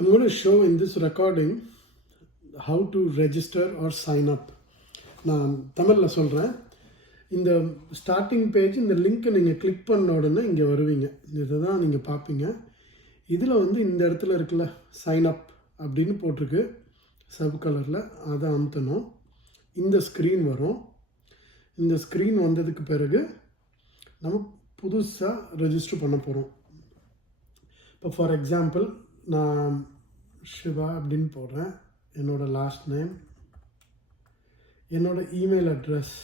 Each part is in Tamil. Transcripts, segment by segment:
I'm going to show in this recording how to register or sign up. நான் தமிழில் சொல்கிறேன். இந்த ஸ்டார்டிங் பேஜ் இந்த லிங்க்கை நீங்கள் கிளிக் பண்ண உடனே இங்கே வருவீங்க. இதை தான் நீங்கள் பார்ப்பீங்க. இதில் வந்து இந்த இடத்துல இருக்குல்ல சைன் அப் அப்படின்னு போட்டிருக்கு சப் கலரில், அதை அமுத்தணும். இந்த ஸ்க்ரீன் வரும். இந்த ஸ்க்ரீன் வந்ததுக்கு பிறகு நம்ம புதுசாக ரெஜிஸ்டர் பண்ண போகிறோம். இப்போ ஃபார் எக்ஸாம்பிள் நான் சிவா அப்படின்னு போடுறேன். என்னோடய லாஸ்ட் நேம், என்னோடய இமெயில் அட்ரஸ்,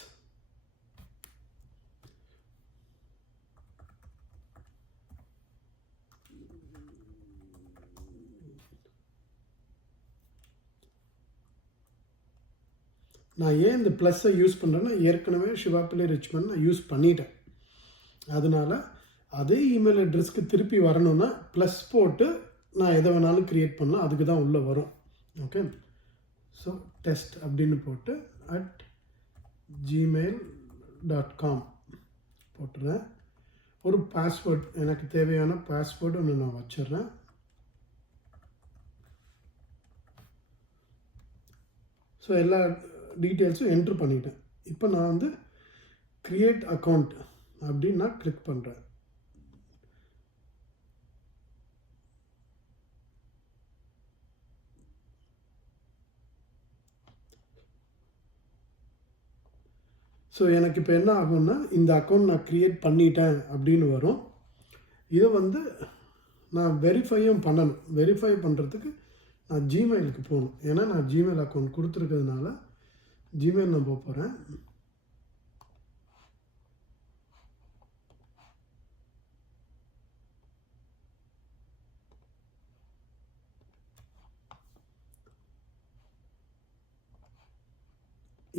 நான் ஏன் இந்த ப்ளஸ்ஸை யூஸ் பண்ணுறேன்னா ஏற்கனவே சிவா பிள்ளை ரிச்மண்ட் நான் யூஸ் பண்ணிட்டேன். அதனால் அதே இமெயில் அட்ரஸ்க்கு திருப்பி வரணுன்னா ப்ளஸ் போட்டு நான் எதை வேணாலும் க்ரியேட் பண்ணலாம், அதுக்கு தான் உள்ளே வரும். ஓகே, ஸோ டெஸ்ட் அப்படின்னு போட்டு @gmail.com போட்டுறேன். ஒரு பாஸ்வேர்ட், எனக்கு தேவையான பாஸ்வேர்டு ஒன்று நான் வச்சிடுறேன். ஸோ எல்லா டீட்டெயில்ஸும் என்ட்ரு பண்ணிட்டேன். இப்போ நான் வந்து க்ரியேட் அக்கௌண்ட் அப்படின்னு நான் கிளிக் பண்ணுறேன். ஸோ எனக்கு இப்போ என்ன ஆகும்னா இந்த அக்கௌண்ட் நான் க்ரியேட் பண்ணிட்டேன் அப்படின்னு வரும். இதை வந்து நான் வெரிஃபையும் பண்ணணும். வெரிஃபை பண்ணுறதுக்கு நான் ஜிமெயிலுக்கு போகணும். ஏன்னா நான் ஜிமெயில் அக்கௌண்ட் கொடுத்துருக்கிறதுனால ஜிமெயில் நான் போக போகிறேன்.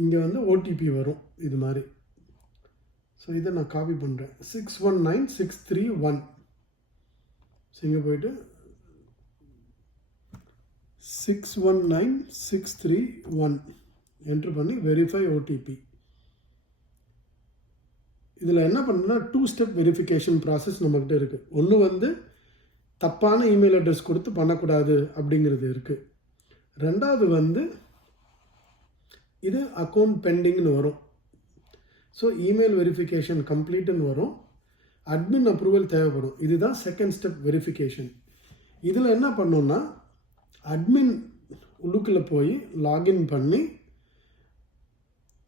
இங்கே வந்து ஓடிபி வரும் இது மாதிரி. ஸோ இதை நான் காப்பி பண்ணுறேன். 619631. ஸோ இங்கே போயிட்டு 619631 என்ட்ரு பண்ணி வெரிஃபை ஓடிபி. இதில் என்ன பண்ணுன்னா 2 ஸ்டெப் வெரிஃபிகேஷன் ப்ராசஸ் நம்மக்கிட்ட இருக்குது. ஒன்று வந்து தப்பான இமெயில் அட்ரஸ் கொடுத்து பண்ணக்கூடாது அப்படிங்கிறது இருக்குது. ரெண்டாவது வந்து இது அக்கௌண்ட் பெண்டிங்னு வரும். ஸோ இமெயில் வெரிஃபிகேஷன் கம்ப்ளீட்டுன்னு வரும். அட்மின் அப்ரூவல் தேவைப்படும். இதுதான் செகண்ட் ஸ்டெப் வெரிஃபிகேஷன். இதில் என்ன பண்ணோன்னா அட்மின் உள்ளுக்குள்ளே போய் லாகின் பண்ணி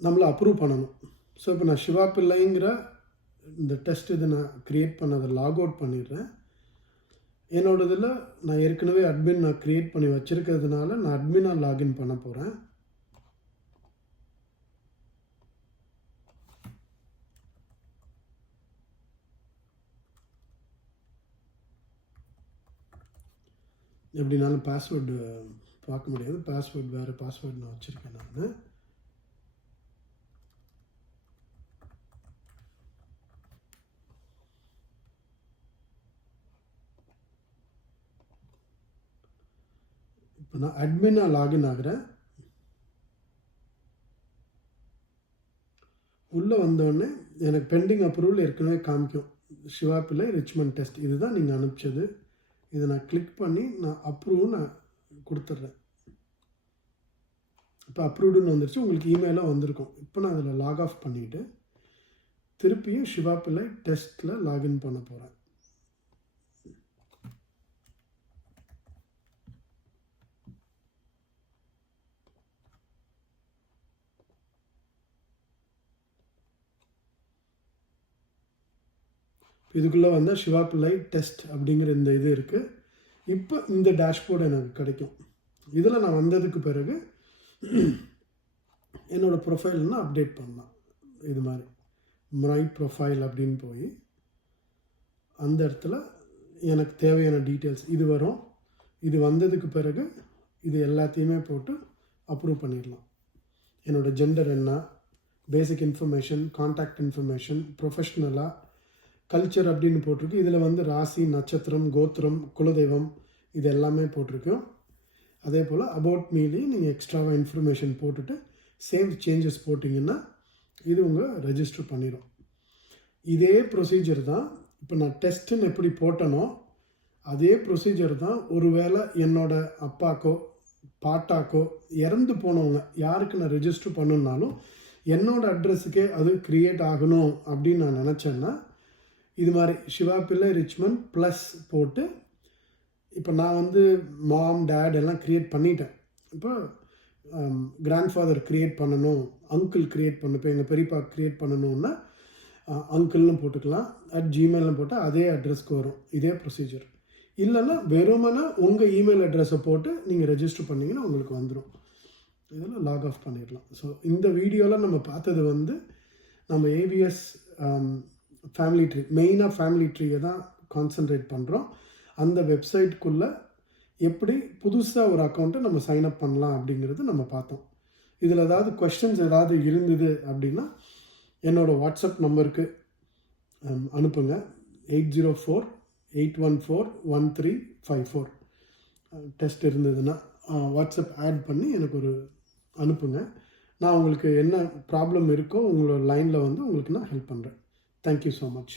நம்மளை அப்ரூவ் பண்ணணும். ஸோ இப்போ நான் சிவா பிள்ளைங்கிற இந்த டெஸ்ட் இதை நான் க்ரியேட் பண்ணதை லாக் அவுட் பண்ணிடுறேன். என்னோட இதில் நான் ஏற்கனவே அட்மின் நான் க்ரியேட் பண்ணி வச்சுருக்கிறதுனால நான் அட்மினாக லாகின் பண்ண போகிறேன். எப்படினாலும் பாஸ்வேர்டு பார்க்க முடியாது. பாஸ்வேர்டு வேறு பாஸ்வேர்டு நான் வச்சுருக்கேன். நான் இப்போ நான் அட்மினாக லாகின் ஆகிறேன். உள்ளே வந்தோடனே எனக்கு பெண்டிங் அப்ரூவல் ஏற்கனவே காமிக்கும். சிவா பிள்ளை ரிச்மண்ட் டெஸ்ட் இதுதான் நீங்கள் அனுப்பிச்சது. இதை நான் கிளிக் பண்ணி நான் அப்ரூவ் நான் கொடுத்துட்றேன். இப்போ அப்ரூவ்டுன்னு வந்துருச்சு. உங்களுக்கு இமெயிலாக வந்திருக்கும். இப்போ நான் அதில் லாக் ஆஃப் பண்ணிவிட்டு திருப்பியும் சிவா பிள்ளை டெஸ்ட்டில் லாகின் பண்ண போகிறேன். இதுக்குள்ளே வந்தால் சிவா பிள்ளை டெஸ்ட் அப்படிங்கிற இந்த இது இருக்குது. இப்போ இந்த டேஷ்போர்டு எனக்கு கிடைக்கும். இதில் நான் வந்ததுக்கு பிறகு என்னோடய ப்ரொஃபைல்னால் அப்டேட் பண்ணலாம். இது மாதிரி மை ப்ரொஃபைல் அப்படின்னு போய் அந்த இடத்துல எனக்கு தேவையான டீட்டெயில்ஸ் இது வரும். இது வந்ததுக்கு பிறகு இது எல்லாத்தையுமே போட்டு அப்ரூவ் பண்ணிடலாம். என்னோடய ஜெண்டர் என்ன, பேசிக் இன்ஃபர்மேஷன், கான்டாக்ட் இன்ஃபர்மேஷன், ப்ரொஃபஷ்னலாக, கல்ச்சர் அப்படின்னு போட்டிருக்கு. இதில் வந்து ராசி, நட்சத்திரம், கோத்திரம், குலதெய்வம் இது எல்லாமே போட்டிருக்கோம். அதே போல் அபவுட் மீலையும் நீங்கள் எக்ஸ்ட்ராவாக இன்ஃபர்மேஷன் போட்டுட்டு சேவ் சேஞ்சஸ் போட்டிங்கன்னா இது உங்கள் ரெஜிஸ்டர் பண்ணிடும். இதே ப்ரொசீஜர் தான் இப்போ நான் டெஸ்ட்டுன்னு எப்படி போட்டனோ அதே ப்ரொசீஜர் தான் ஒருவேளை என்னோட அப்பாக்கோ பாட்டாக்கோ இறந்து போனவங்க யாருக்கு நான் ரெஜிஸ்டர் பண்ணணுன்னாலும் என்னோட அட்ரஸுக்கே அது க்ரியேட் ஆகணும் அப்படின்னு நான் நினச்சேன்னா இது மாதிரி சிவா பிள்ளை ரிச்மண்ட் ப்ளஸ் போட்டு இப்போ நான் வந்து மாம் டேட் எல்லாம் க்ரியேட் பண்ணிட்டேன். இப்போ கிராண்ட்ஃபாதர் க்ரியேட் பண்ணணும், அங்கிள் க்ரியேட் பண்ண, இப்போ எங்கள் பெரியப்பா க்ரியேட் பண்ணணுன்னா அங்கிள்னு போட்டுக்கலாம். gmailனு போட்டால் அதே அட்ரஸ்க்கு வரும். இதே ப்ரொசீஜர். இல்லைன்னா வெறுமனா உங்கள் இமெயில் அட்ரஸை போட்டு நீங்கள் ரெஜிஸ்டர் பண்ணிங்கன்னா உங்களுக்கு வந்துடும். இதெல்லாம் லாக் ஆஃப் பண்ணிடலாம். ஸோ இந்த வீடியோவில் நம்ம பார்த்தது வந்து நம்ம ஏவிஎஸ் ஃபேமிலி ட்ரீ, மெயினாக ஃபேமிலி ட்ரீயை தான் கான்சன்ட்ரேட் பண்ணுறோம். அந்த வெப்சைட்குள்ளே எப்படி புதுசாக ஒரு அக்கௌண்ட்டை நம்ம சைன்அப் பண்ணலாம் அப்படிங்கிறது நம்ம பார்த்தோம். இதில் ஏதாவது கொஸ்டின்ஸ் ஏதாவது இருந்தது அப்படின்னா என்னோடய வாட்ஸ்அப் நம்பருக்கு அனுப்புங்க. 804-814-1354. டெஸ்ட் இருந்ததுன்னா வாட்ஸ்அப் ஆட் பண்ணி எனக்கு ஒரு அனுப்புங்க. நான் உங்களுக்கு என்ன ப்ராப்ளம் இருக்கோ உங்களோட லைனில் வந்து உங்களுக்கு நான் ஹெல்ப் பண்ணுறேன். Thank you so much.